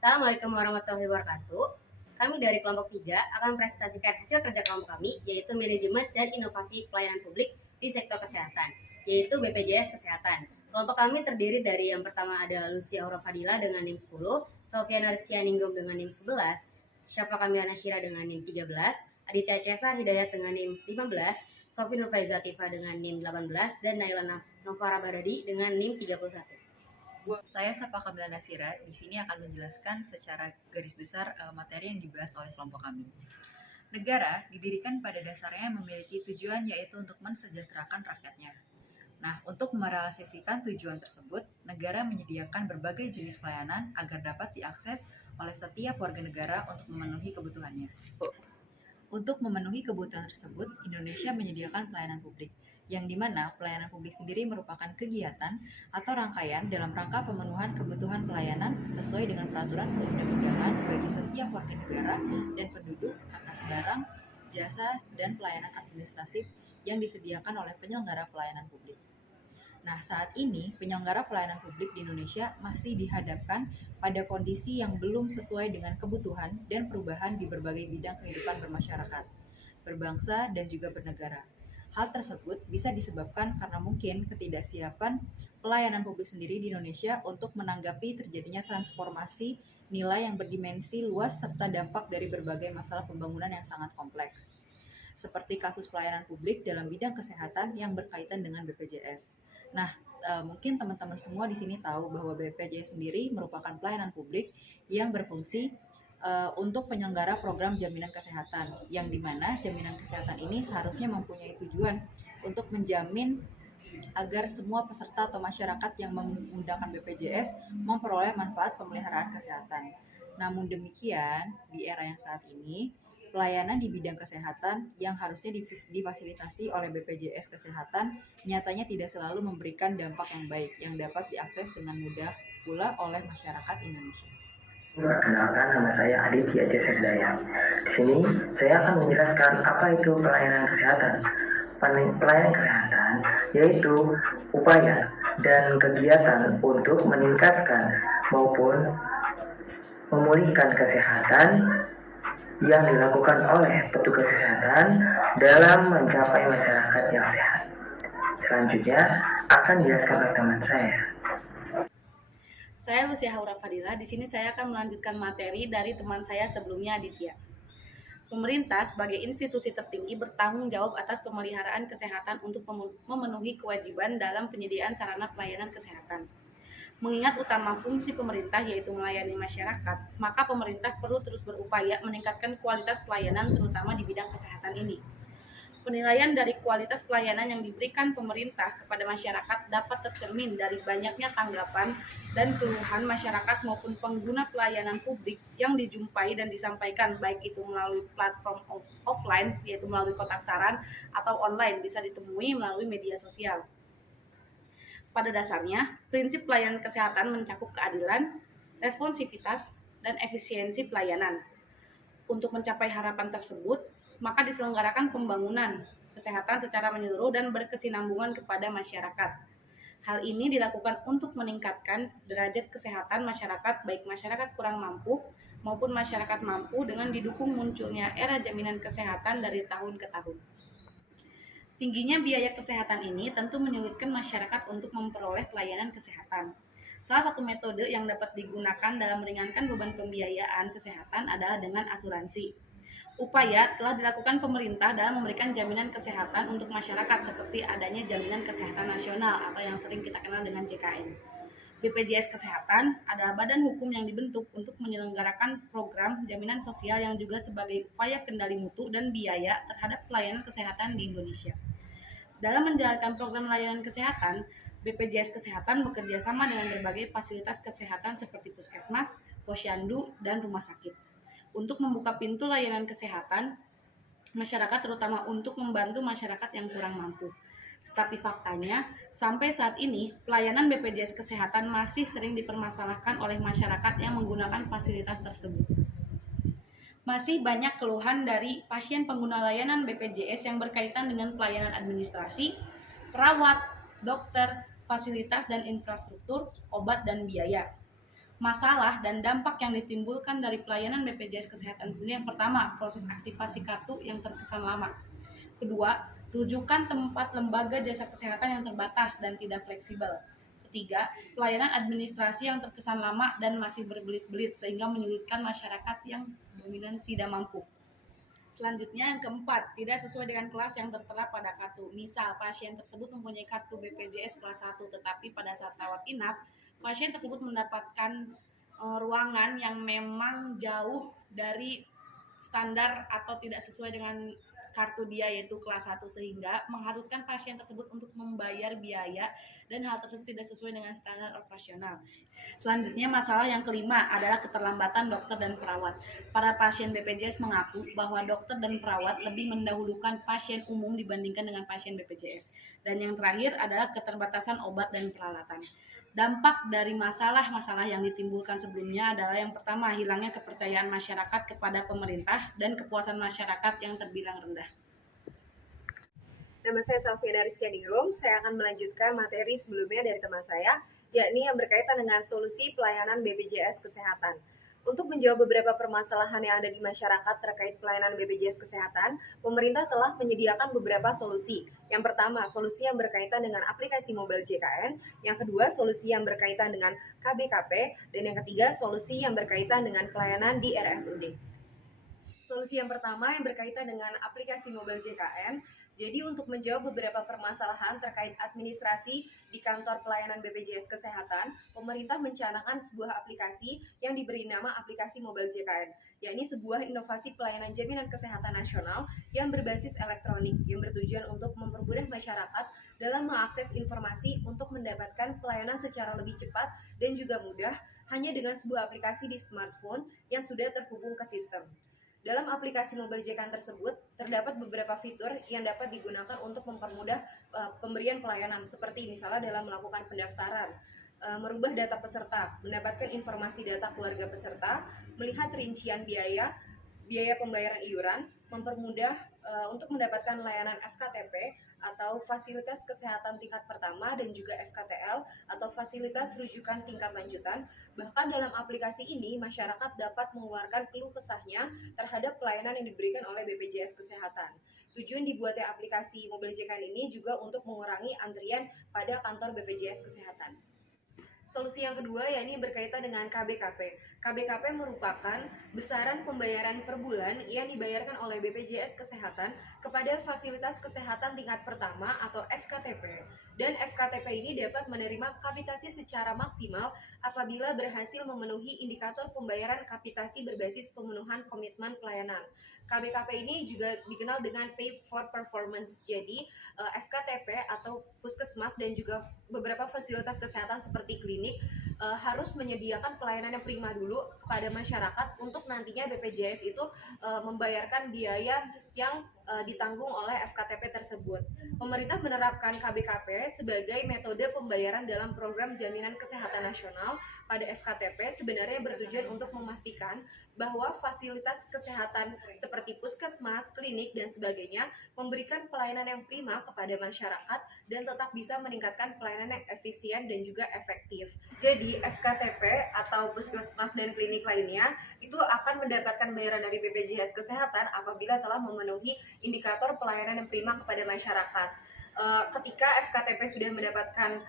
Assalamualaikum warahmatullahi wabarakatuh. Kami dari kelompok 3 akan presentasikan hasil kerja kelompok kami, yaitu manajemen dan inovasi pelayanan publik di sektor kesehatan, yaitu BPJS Kesehatan. Kelompok kami terdiri dari yang pertama ada Lucia Aurofadila dengan NIM 10, Sofiana Rizkianingrum dengan NIM 11, Syafa Kamila Nasyira dengan NIM 13, Aditya Cesar Hidayat dengan NIM 15, Sofi Nurfaiza Tifa dengan NIM 18, dan Naila Novara Badadi dengan NIM 31. Saya Sapa Kamila Nasira, di sini akan menjelaskan secara garis besar materi yang dibahas oleh kelompok kami. Negara didirikan pada dasarnya memiliki tujuan yaitu untuk mensejahterakan rakyatnya. Nah, untuk merealisasikan tujuan tersebut, negara menyediakan berbagai jenis pelayanan agar dapat diakses oleh setiap warga negara untuk memenuhi kebutuhannya. Untuk memenuhi kebutuhan tersebut, Indonesia menyediakan pelayanan publik, yang dimana pelayanan publik sendiri merupakan kegiatan atau rangkaian dalam rangka pemenuhan kebutuhan pelayanan sesuai dengan peraturan perundang-undangan bagi setiap warga negara dan penduduk atas barang, jasa, dan pelayanan administratif yang disediakan oleh penyelenggara pelayanan publik. Nah, saat ini penyelenggara pelayanan publik di Indonesia masih dihadapkan pada kondisi yang belum sesuai dengan kebutuhan dan perubahan di berbagai bidang kehidupan bermasyarakat, berbangsa, dan juga bernegara. Hal tersebut bisa disebabkan karena mungkin ketidaksiapan pelayanan publik sendiri di Indonesia untuk menanggapi terjadinya transformasi nilai yang berdimensi luas serta dampak dari berbagai masalah pembangunan yang sangat kompleks. Seperti kasus pelayanan publik dalam bidang kesehatan yang berkaitan dengan BPJS. Nah, mungkin teman-teman semua di sini tahu bahwa BPJS sendiri merupakan pelayanan publik yang berfungsi untuk penyelenggara program jaminan kesehatan, yang dimana jaminan kesehatan ini seharusnya mempunyai tujuan untuk menjamin agar semua peserta atau masyarakat yang menggunakan BPJS memperoleh manfaat pemeliharaan kesehatan. Namun demikian, di era yang saat ini, pelayanan di bidang kesehatan yang harusnya difasilitasi oleh BPJS Kesehatan nyatanya tidak selalu memberikan dampak yang baik yang dapat diakses dengan mudah pula oleh masyarakat Indonesia. Perkenalkan, nama saya Aditya Cesar Hidayat. Di sini saya akan menjelaskan apa itu pelayanan kesehatan. Pelayanan kesehatan yaitu upaya dan kegiatan untuk meningkatkan maupun memulihkan kesehatan yang dilakukan oleh petugas kesehatan dalam mencapai masyarakat yang sehat. Selanjutnya akan dijelaskan oleh teman saya. Saya Lucia Aurofadila. Di sini saya akan melanjutkan materi dari teman saya sebelumnya, Aditya. Pemerintah sebagai institusi tertinggi bertanggung jawab atas pemeliharaan kesehatan untuk memenuhi kewajiban dalam penyediaan sarana pelayanan kesehatan. Mengingat utama fungsi pemerintah yaitu melayani masyarakat, maka pemerintah perlu terus berupaya meningkatkan kualitas pelayanan terutama di bidang kesehatan ini. Penilaian dari kualitas pelayanan yang diberikan pemerintah kepada masyarakat dapat tercermin dari banyaknya tanggapan dan keluhan masyarakat maupun pengguna pelayanan publik yang dijumpai dan disampaikan, baik itu melalui platform offline yaitu melalui kotak saran atau online bisa ditemui melalui media sosial. Pada dasarnya, prinsip pelayanan kesehatan mencakup keadilan, responsivitas, dan efisiensi pelayanan. Untuk mencapai harapan tersebut, maka diselenggarakan pembangunan kesehatan secara menyeluruh dan berkesinambungan kepada masyarakat. Hal ini dilakukan untuk meningkatkan derajat kesehatan masyarakat, baik masyarakat kurang mampu maupun masyarakat mampu dengan didukung munculnya era jaminan kesehatan dari tahun ke tahun. Tingginya biaya kesehatan ini tentu menyulitkan masyarakat untuk memperoleh pelayanan kesehatan. Salah satu metode yang dapat digunakan dalam meringankan beban pembiayaan kesehatan adalah dengan asuransi. Upaya telah dilakukan pemerintah dalam memberikan jaminan kesehatan untuk masyarakat seperti adanya Jaminan Kesehatan Nasional atau yang sering kita kenal dengan JKN. BPJS Kesehatan adalah badan hukum yang dibentuk untuk menyelenggarakan program jaminan sosial yang juga sebagai upaya kendali mutu dan biaya terhadap pelayanan kesehatan di Indonesia. Dalam menjalankan program layanan kesehatan, BPJS Kesehatan bekerja sama dengan berbagai fasilitas kesehatan seperti puskesmas, posyandu, dan rumah sakit untuk membuka pintu layanan kesehatan masyarakat, terutama untuk membantu masyarakat yang kurang mampu. Tetapi faktanya, sampai saat ini, pelayanan BPJS Kesehatan masih sering dipermasalahkan oleh masyarakat yang menggunakan fasilitas tersebut. Masih banyak keluhan dari pasien pengguna layanan BPJS yang berkaitan dengan pelayanan administrasi, perawat, dokter, fasilitas dan infrastruktur, obat, dan biaya. masalah dan dampak yang ditimbulkan dari pelayanan BPJS Kesehatan sendiri. Yang pertama, proses aktivasi kartu yang terkesan lama. Kedua, rujukan tempat lembaga jasa kesehatan yang terbatas dan tidak fleksibel. Ketiga, pelayanan administrasi yang terkesan lama dan masih berbelit-belit sehingga menyulitkan masyarakat yang dominan tidak mampu. Selanjutnya yang keempat, tidak sesuai dengan kelas yang tertera pada kartu. Misal, pasien tersebut mempunyai kartu BPJS kelas 1, tetapi pada saat rawat inap, pasien tersebut mendapatkan ruangan yang memang jauh dari standar atau tidak sesuai dengan kartu dia, yaitu kelas 1, sehingga mengharuskan pasien tersebut untuk membayar biaya dan hal tersebut tidak sesuai dengan standar operasional. Selanjutnya, masalah yang kelima adalah keterlambatan dokter dan perawat. Para pasien BPJS mengaku bahwa dokter dan perawat lebih mendahulukan pasien umum dibandingkan dengan pasien BPJS. Dan yang terakhir adalah keterbatasan obat dan peralatan. Dampak dari masalah-masalah yang ditimbulkan sebelumnya adalah yang pertama, hilangnya kepercayaan masyarakat kepada pemerintah dan kepuasan masyarakat yang terbilang rendah. Nama saya Salviana Rizky Adingrum. Saya akan melanjutkan materi sebelumnya dari teman saya, yakni yang berkaitan dengan solusi pelayanan BPJS Kesehatan. Untuk menjawab beberapa permasalahan yang ada di masyarakat terkait pelayanan BPJS Kesehatan, pemerintah telah menyediakan beberapa solusi. Yang pertama, solusi yang berkaitan dengan aplikasi mobile JKN. Yang kedua, solusi yang berkaitan dengan KBKP. Dan yang ketiga, solusi yang berkaitan dengan pelayanan di RSUD. Solusi yang pertama yang berkaitan dengan aplikasi mobile JKN. Jadi untuk menjawab beberapa permasalahan terkait administrasi di kantor pelayanan BPJS Kesehatan, pemerintah mencanangkan sebuah aplikasi yang diberi nama aplikasi mobile JKN, yakni sebuah inovasi pelayanan jaminan kesehatan nasional yang berbasis elektronik yang bertujuan untuk mempermudah masyarakat dalam mengakses informasi untuk mendapatkan pelayanan secara lebih cepat dan juga mudah hanya dengan sebuah aplikasi di smartphone yang sudah terhubung ke sistem. Dalam aplikasi mobile JKN tersebut, terdapat beberapa fitur yang dapat digunakan untuk mempermudah pemberian pelayanan, seperti misalnya dalam melakukan pendaftaran, merubah data peserta, mendapatkan informasi data keluarga peserta, melihat rincian biaya pembayaran iuran, mempermudah untuk mendapatkan layanan FKTP atau fasilitas kesehatan tingkat pertama dan juga FKTL atau fasilitas rujukan tingkat lanjutan. Bahkan dalam aplikasi ini masyarakat dapat mengeluarkan keluh kesahnya terhadap pelayanan yang diberikan oleh BPJS Kesehatan. Tujuan dibuatnya aplikasi mobile JKN ini juga untuk mengurangi antrian pada kantor BPJS Kesehatan. Solusi yang kedua yakni berkaitan dengan KBKP. KBKP merupakan besaran pembayaran per bulan yang dibayarkan oleh BPJS Kesehatan kepada fasilitas kesehatan tingkat pertama atau FKTP. Dan FKTP ini dapat menerima kapitasi secara maksimal apabila berhasil memenuhi indikator pembayaran kapitasi berbasis pemenuhan komitmen pelayanan. KBKP ini juga dikenal dengan Pay for Performance. Jadi FKTP atau puskesmas dan juga beberapa fasilitas kesehatan seperti klinik harus menyediakan pelayanan yang prima dulu kepada masyarakat untuk nantinya BPJS itu membayarkan biaya yang ditanggung oleh FKTP tersebut. Pemerintah menerapkan KBKP sebagai metode pembayaran dalam program jaminan kesehatan nasional pada FKTP sebenarnya bertujuan untuk memastikan bahwa fasilitas kesehatan seperti puskesmas, klinik, dan sebagainya memberikan pelayanan yang prima kepada masyarakat dan tetap bisa meningkatkan pelayanan yang efisien dan juga efektif. Jadi FKTP atau puskesmas dan klinik lainnya itu akan mendapatkan bayaran dari BPJS Kesehatan apabila telah memenuhi indikator pelayanan yang prima kepada masyarakat. Ketika FKTP sudah mendapatkan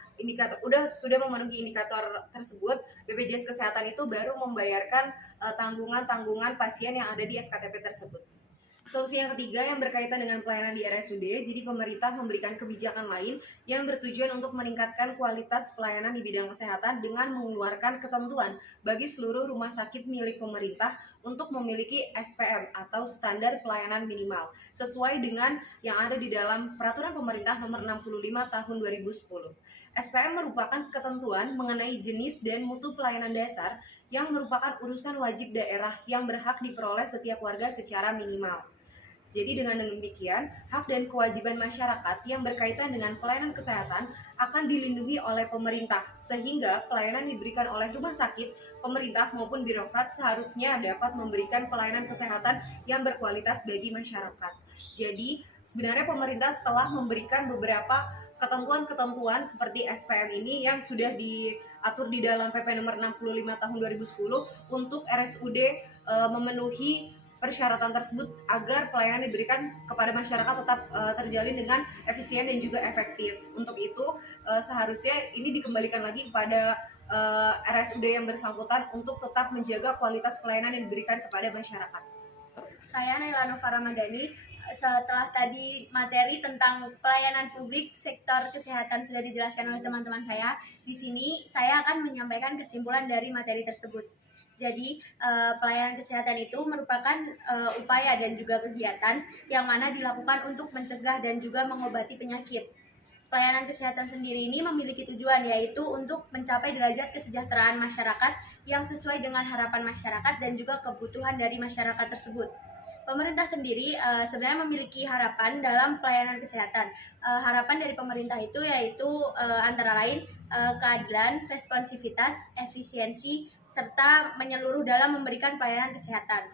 sudah memenuhi indikator tersebut, BPJS Kesehatan itu baru membayarkan tanggungan pasien yang ada di FKTP tersebut. Solusi yang ketiga yang berkaitan dengan pelayanan di RSUD, jadi pemerintah memberikan kebijakan lain yang bertujuan untuk meningkatkan kualitas pelayanan di bidang kesehatan dengan mengeluarkan ketentuan bagi seluruh rumah sakit milik pemerintah untuk memiliki SPM atau standar pelayanan minimal sesuai dengan yang ada di dalam Peraturan Pemerintah Nomor 65 Tahun 2010. SPM merupakan ketentuan mengenai jenis dan mutu pelayanan dasar yang merupakan urusan wajib daerah yang berhak diperoleh setiap warga secara minimal. Jadi dengan demikian, hak dan kewajiban masyarakat yang berkaitan dengan pelayanan kesehatan akan dilindungi oleh pemerintah, sehingga pelayanan diberikan oleh rumah sakit, pemerintah maupun birokrat seharusnya dapat memberikan pelayanan kesehatan yang berkualitas bagi masyarakat. Jadi sebenarnya pemerintah telah memberikan beberapa ketentuan-ketentuan seperti SPM ini yang sudah diatur di dalam PP nomor 65 tahun 2010 untuk RSUD memenuhi persyaratan tersebut agar pelayanan diberikan kepada masyarakat tetap terjalin dengan efisien dan juga efektif. Untuk itu seharusnya ini dikembalikan lagi kepada RSUD yang bersangkutan untuk tetap menjaga kualitas pelayanan yang diberikan kepada masyarakat. Saya Naila Nova Ramadhani. Setelah tadi materi tentang pelayanan publik sektor kesehatan sudah dijelaskan oleh teman-teman saya, di sini saya akan menyampaikan kesimpulan dari materi tersebut. Jadi, pelayanan kesehatan itu merupakan upaya dan juga kegiatan yang mana dilakukan untuk mencegah dan juga mengobati penyakit. Pelayanan kesehatan sendiri ini memiliki tujuan, yaitu untuk mencapai derajat kesejahteraan masyarakat yang sesuai dengan harapan masyarakat dan juga kebutuhan dari masyarakat tersebut. Pemerintah sendiri sebenarnya memiliki harapan dalam pelayanan kesehatan. Harapan dari pemerintah itu yaitu antara lain keadilan, responsivitas, efisiensi, serta menyeluruh dalam memberikan pelayanan kesehatan.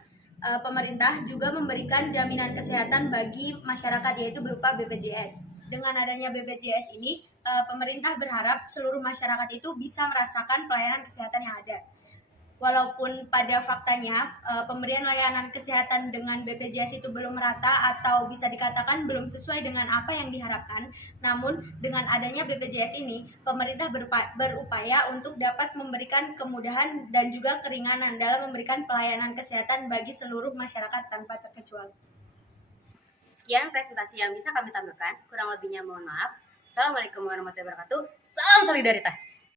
Pemerintah juga memberikan jaminan kesehatan bagi masyarakat yaitu berupa BPJS. Dengan adanya BPJS ini, pemerintah berharap seluruh masyarakat itu bisa merasakan pelayanan kesehatan yang ada. Walaupun pada faktanya pemberian layanan kesehatan dengan BPJS itu belum merata atau bisa dikatakan belum sesuai dengan apa yang diharapkan, namun dengan adanya BPJS ini, pemerintah berupaya untuk dapat memberikan kemudahan dan juga keringanan dalam memberikan pelayanan kesehatan bagi seluruh masyarakat tanpa terkecuali. Sekian presentasi yang bisa kami tampilkan, kurang lebihnya mohon maaf. Assalamualaikum warahmatullahi wabarakatuh. Salam solidaritas.